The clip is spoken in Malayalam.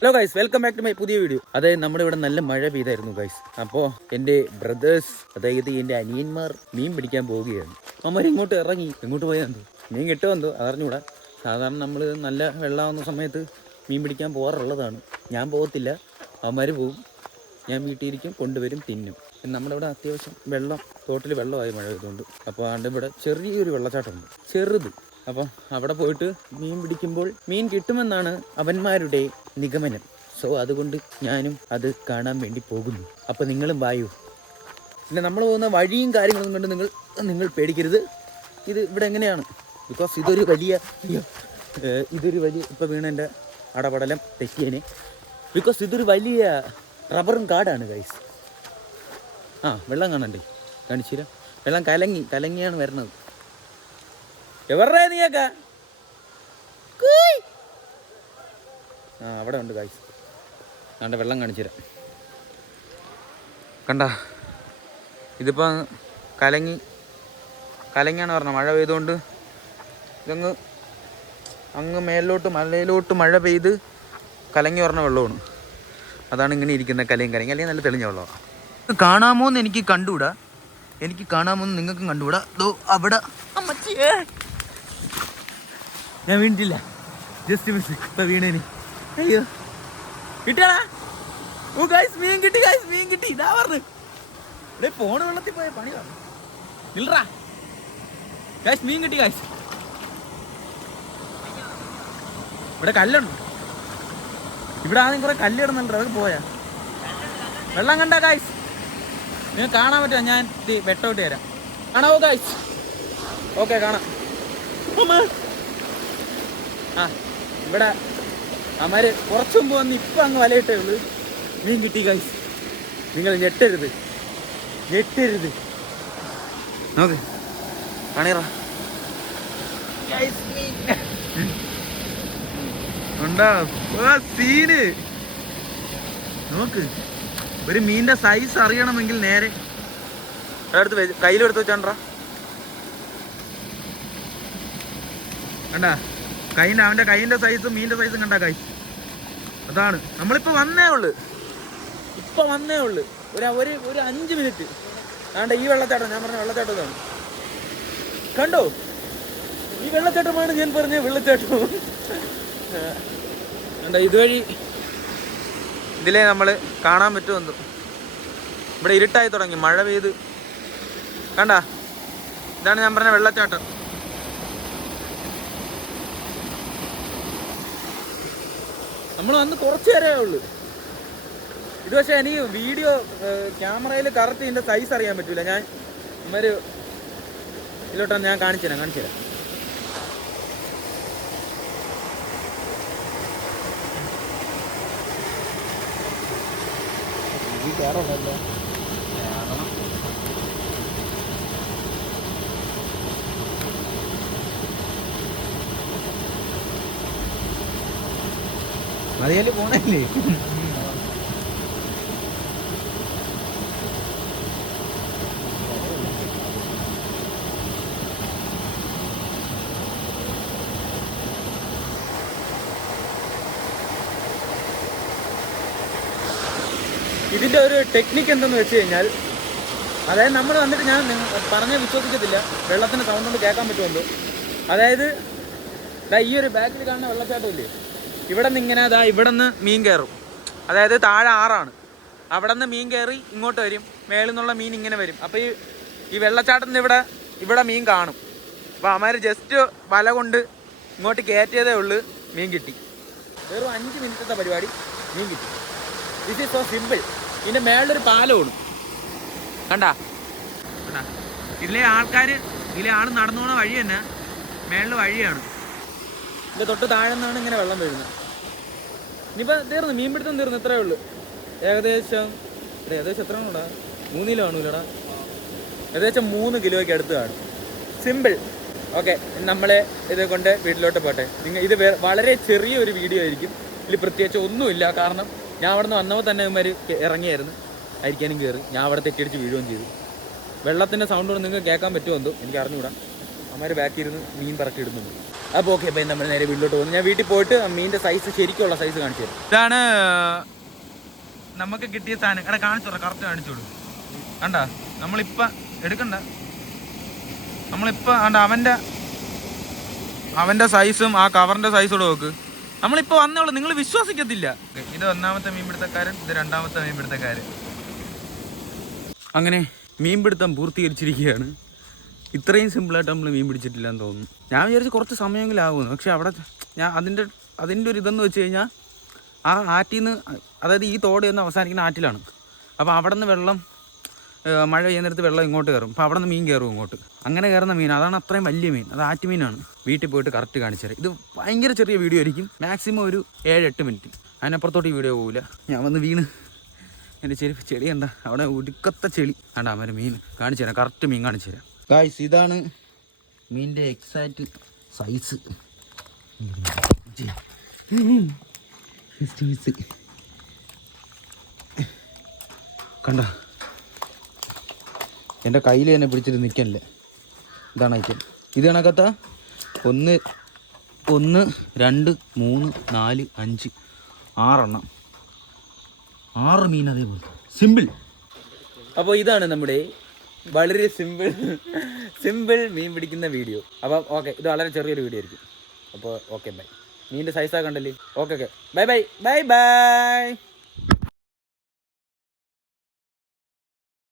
Hello guys, welcome back to my പുതിയ വീഡിയോ. അതായത് നമ്മുടെ ഇവിടെ നല്ല മഴ പെയ്തായിരുന്നു ഗൈസ്. അപ്പോൾ എൻ്റെ ബ്രദേഴ്സ്, അതായത് എൻ്റെ അനിയന്മാർ മീൻ പിടിക്കാൻ പോവുകയാണ്. അവന്മാർ ഇങ്ങോട്ട് ഇറങ്ങി. എങ്ങോട്ട് പോയാന്തോ, മീൻ കിട്ടുമെന്തോ അറിഞ്ഞൂടാ. സാധാരണ നമ്മൾ നല്ല വെള്ളമാവുന്ന സമയത്ത് മീൻ പിടിക്കാൻ പോകാറുള്ളതാണ്. ഞാൻ പോകത്തില്ല, അവന്മാർ പോവും. ഞാൻ വീട്ടിലിരിക്കും, കൊണ്ടുവരും, തിന്നും. നമ്മുടെ ഇവിടെ അത്യാവശ്യം വെള്ളം, തോട്ടിൽ വെള്ളമായി മഴ പെയ്തുകൊണ്ട്. അപ്പോൾ ആണ്ട് ഇവിടെ ചെറിയൊരു വെള്ളച്ചാട്ടമുണ്ട്, ചെറുത്. അപ്പം അവിടെ പോയിട്ട് മീൻ പിടിക്കുമ്പോൾ മീൻ കിട്ടുമെന്നാണ് അവന്മാരുടെ നിഗമനം. സോ അതുകൊണ്ട് ഞാനും അത് കാണാൻ വേണ്ടി പോകുന്നു. അപ്പോൾ നിങ്ങളും വായു. പിന്നെ നമ്മൾ പോകുന്ന വഴിയും കാര്യങ്ങളും കൊണ്ട് നിങ്ങൾ പേടിക്കരുത്. ഇത് ഇവിടെ എങ്ങനെയാണ്, ബിക്കോസ് ഇതൊരു വലിയ ഇപ്പോൾ വീണെൻ്റെ അടപടലം തെറ്റിയേനെ. ബിക്കോസ് ഇതൊരു വലിയ റബ്ബറും കാടാണ് ഗൈസ്. വെള്ളം കാണണ്ടേ, കാണിച്ചില്ല. വെള്ളം കലങ്ങിയാണ് വരുന്നത്. എവരുടെ നീയൊക്കെ അവിടെ ഉണ്ട് ഗൈസ്. കണ്ട വെള്ളം കാണിച്ചുതരാം. കണ്ട, ഇതിപ്പോൾ കലങ്ങിയാണ് പറഞ്ഞത്. മഴ പെയ്തുകൊണ്ട് ഇതങ്ങ് മേലിലോട്ട് മലയിലോട്ട് മഴ പെയ്ത് കലങ്ങി പറഞ്ഞ വെള്ളമാണ്. അതാണ് ഇങ്ങനെ ഇരിക്കുന്നത്, കലങ്ങി അല്ലെങ്കിൽ നല്ല തെളിഞ്ഞ വെള്ളമാണ്. കാണാമോന്ന് എനിക്ക് കണ്ടുകൂടാ, നിങ്ങൾക്കും കണ്ടുകൂടാ. അവിടെ അമ്മച്ചിയേ, ഞാൻ വീണിട്ടില്ല, ജസ്റ്റ് മിസ്. ഇപ്പൊ വീണേന്. അയ്യോ, കിട്ടാ. ഓ ഗൈസ്, മീൻ കിട്ടി. ഇതാ പറഞ്ഞു ഇവിടെ പോണ വെള്ളത്തിൽ പോയ പണി പറഞ്ഞു. ഇല്ലറാ ഗൈസ്, മീൻ കിട്ടി ഗൈസ്. ഇവിടെ കല്ലുണ്ട്. ഇവിടെ ആദ്യം കുറെ കല്ല് കിടന്നുണ്ട്, അതൊക്കെ പോയാ. വെള്ളം കണ്ട ഗൈസ്, നിങ്ങൾ കാണാൻ പറ്റുമോ? ഞാൻ വെട്ടോട്ട് തരാം. കാണാവോ ഗൈസ്? ഓക്കെ, കാണാം. ഇവിടെ അമ്മര് കുറച്ചു മുമ്പ് വന്ന് ഇപ്പം അങ്ങ് വലയിട്ടേ ഉള്ളൂ. മീൻ കിട്ടി ഗൈസ്. നിങ്ങൾ ഞെട്ടരുത്. നോക്ക്, കാണീറ ഉണ്ടാ സീന്. നോക്ക്, ഒരു മീനിന്റെ സൈസ് അറിയണമെങ്കിൽ നേരെ കയ്യിലെടുത്ത് വെച്ചാണ്ടാ. കണ്ടാ, അവൻ്റെ കൈയിൻ്റെ സൈസും മീനിൻ്റെ സൈസും കണ്ടാ കൈ. അതാണ് നമ്മളിപ്പോൾ വന്നേ ഉള്ളു. ഒരു 5 മിനിറ്റ്. ആണ്ട ഈ വെള്ളച്ചാട്ടം, ഞാൻ പറഞ്ഞ വെള്ളച്ചാട്ടം ഇതാണ്. കണ്ടോ, ഈ വെള്ളച്ചാട്ടമാണ് ഞാൻ പറഞ്ഞ വെള്ളച്ചാട്ടം. കണ്ടോ, ഇതുവഴി ഇതിലേ നമ്മൾ കാണാൻ പറ്റുമെന്തോ. ഇവിടെ ഇരുട്ടായി തുടങ്ങി, മഴ പെയ്ത്. കണ്ടാ, ഇതാണ് ഞാൻ പറഞ്ഞ വെള്ളച്ചാട്ടം. നമ്മൾ വന്ന് കുറച്ച് നേരമേ ഉള്ളൂ. ഇത് പക്ഷേ എനിക്ക് വീഡിയോ ക്യാമറയിൽ കറക്റ്റ് ഇതിൻ്റെ സൈസ് അറിയാൻ പറ്റില്ല. ഞാൻ ഇതിലോട്ടാണ് ഞാൻ കാണിച്ചു തരാം. മതിയല്ലേ പോണല്ലേ. ഇതിൻ്റെ ഒരു ടെക്നിക്ക് എന്തെന്ന് വെച്ച് കഴിഞ്ഞാൽ, അതായത് നമ്മൾ വന്നിട്ട് ഞാൻ പറഞ്ഞാൽ വിശ്വസിക്കത്തില്ല, വെള്ളത്തിൻ്റെ സൗണ്ട് കൊണ്ട് കേൾക്കാൻ പറ്റുമല്ലോ. അതായത് ഈ ഒരു ബാക്കിൽ കാണുന്ന വെള്ളച്ചാട്ടമില്ലേ, ഇവിടെ നിന്ന് ഇങ്ങനെ ഇവിടെ നിന്ന് മീൻ കയറും. അതായത് താഴെ ആറാണ്, അവിടെ നിന്ന് മീൻ കയറി ഇങ്ങോട്ട് വരും. മേളിൽ നിന്നുള്ള മീൻ ഇങ്ങനെ വരും. അപ്പോൾ ഈ വെള്ളച്ചാട്ടത്തിന് ഇവിടെ മീൻ കാണും. അപ്പോൾ അവന്മാർ ജസ്റ്റ് വല കൊണ്ട് ഇങ്ങോട്ട് കയറ്റിയതേ ഉള്ളൂ, മീൻ കിട്ടി. വെറും 5 മിനിറ്റത്തെ പരിപാടി, മീൻ കിട്ടി. This is so simple. ഇതിൻ്റെ മേളിലൊരു പാലമാണ്. കണ്ടാ, ഇതിലെ ആൾ നടന്നു പോണ വഴി തന്നെ മേളിൽ വഴിയാണ്. ഇതിൻ്റെ തൊട്ട് താഴെ നിന്നാണ് ഇങ്ങനെ വെള്ളം വീഴുന്നത്. ഇനിയിപ്പോൾ തീർന്നു, മീൻ പിടുത്തം തീർന്നു. ഇത്രയേ ഉള്ളൂ. ഏകദേശം എത്ര ആണോടാ? 3 കിലോ കാണൂലടാ. ഏകദേശം 3 കിലോയ്ക്ക് അടുത്ത് കാണും. സിമ്പിൾ. ഓക്കെ, നമ്മൾ ഇത് കൊണ്ട് വീട്ടിലോട്ട് പോട്ടെ. ഇത് വളരെ ചെറിയൊരു വീഡിയോ ആയിരിക്കും. ഇതിൽ പ്രത്യേകിച്ച് ഒന്നുമില്ല. കാരണം ഞാൻ അവിടെ നിന്ന് വന്നപ്പോൾ തന്നെ ഇവന്മാർ ഇറങ്ങിയായിരുന്നു, അരിക്കാനും കയറി. ഞാൻ അവിടെ തെറ്റിയടിച്ച് വീഴുകയും ചെയ്തു. വെള്ളത്തിൻ്റെ സൗണ്ട് കൊണ്ട് നിങ്ങൾക്ക് കേൾക്കാൻ പറ്റുമോ എന്തോ എനിക്ക് അറിഞ്ഞുകൂടാ. അമ്മമാർ ബാക്കിൽ ഇരുന്ന് മീൻ പറക്കി ഇടുന്നുണ്ട്. അപ്പോൾ ഓക്കെ, അപ്പം നമ്മൾ നേരെ വീട്ടിലോട്ട് പോകുന്നു. ഞാൻ വീട്ടിൽ പോയിട്ട് മീനിൻ്റെ സൈസ് ശരിക്കുള്ള സൈസ് കാണിച്ചു തരും. ഇതാണ് നമുക്ക് കിട്ടിയ സാധനം. എടാ കാണിച്ചോളാം, കറക്റ്റ് കാണിച്ചോളൂ. കണ്ട നമ്മളിപ്പോൾ എടുക്കണ്ട, നമ്മളിപ്പോൾ കണ്ട അവൻ്റെ സൈസും ആ കവറിൻ്റെ സൈസോട് നോക്ക്. നമ്മളിപ്പോൾ വന്നോളൂ, നിങ്ങൾ വിശ്വസിക്കത്തില്ല. ഇത് ഒന്നാമത്തെ മീൻപിടുത്തക്കാരൻ, ഇത് രണ്ടാമത്തെ മീൻപിടുത്തക്കാരൻ. അങ്ങനെ മീൻപിടുത്തം പൂർത്തീകരിച്ചിരിക്കുകയാണ്. ഇത്രയും സിമ്പിളായിട്ട് നമ്മൾ മീൻ പിടിച്ചിട്ടില്ല എന്ന് തോന്നുന്നു. ഞാൻ വിചാരിച്ച് കുറച്ച് സമയമെങ്കിലാകുമെന്ന്. പക്ഷേ അവിടെ ഞാൻ അതിൻ്റെ ഒരു ഇതെന്ന് വെച്ച് കഴിഞ്ഞാൽ ആ ആറ്റിൽ നിന്ന്, അതായത് ഈ തോട് എന്ന് അവസാനിക്കുന്ന ആറ്റിലാണ്. അപ്പോൾ അവിടെ നിന്ന് വെള്ളം, മഴ പെയ്യുന്നിടത്ത് വെള്ളം ഇങ്ങോട്ട് കയറും. അപ്പോൾ അവിടെ നിന്ന് മീൻ കയറും ഇങ്ങോട്ട്. അങ്ങനെ കയറുന്ന മീൻ, അതാണ് അത്രയും വലിയ മീൻ. അത് ആറ്റുമീനാണ്. വീട്ടിൽ പോയിട്ട് കറക്റ്റ് കാണിച്ചു തരാം. ഇത് ഭയങ്കര ചെറിയ വീഡിയോ ആയിരിക്കും, മാക്സിമം ഒരു 7-8 മിനിറ്റ്. അതിനപ്പുറത്തോട്ട് ഈ വീഡിയോ പോകില്ല. ഞാൻ വന്ന് വീണ് എൻ്റെ ചെളി കണ്ട, അവിടെ ഉടുക്കത്തെ ചെളി കണ്ട. അവരെ മീൻ കാണിച്ചു തരാം, കറക്റ്റ് മീൻ കാണിച്ചു തരാം. ഗായ്സ്, ഇതാണ് മീനിൻ്റെ എക്സാക്റ്റ് സൈസ്. കണ്ട, എൻ്റെ കയ്യിൽ തന്നെ പിടിച്ചിട്ട് നിൽക്കണില്ല. ഇതാണ് ഐറ്റം. ഇത് കണക്കത്ത 1 2 3 4 5 6 എണ്ണം, 6 മീൻ അതേപോലെ സിമ്പിൾ. അപ്പോൾ ഇതാണ് നമ്മുടെ വളരെ സിമ്പിൾ മീൻ പിടിക്കുന്ന വീഡിയോ. അപ്പം ഓക്കെ, ഇത് വളരെ ചെറിയൊരു വീഡിയോ ആയിരിക്കും. അപ്പോൾ ഓക്കെ, ബൈ. മീനിൻ്റെ സൈസാ കണ്ടല്ലേ. Okay, by.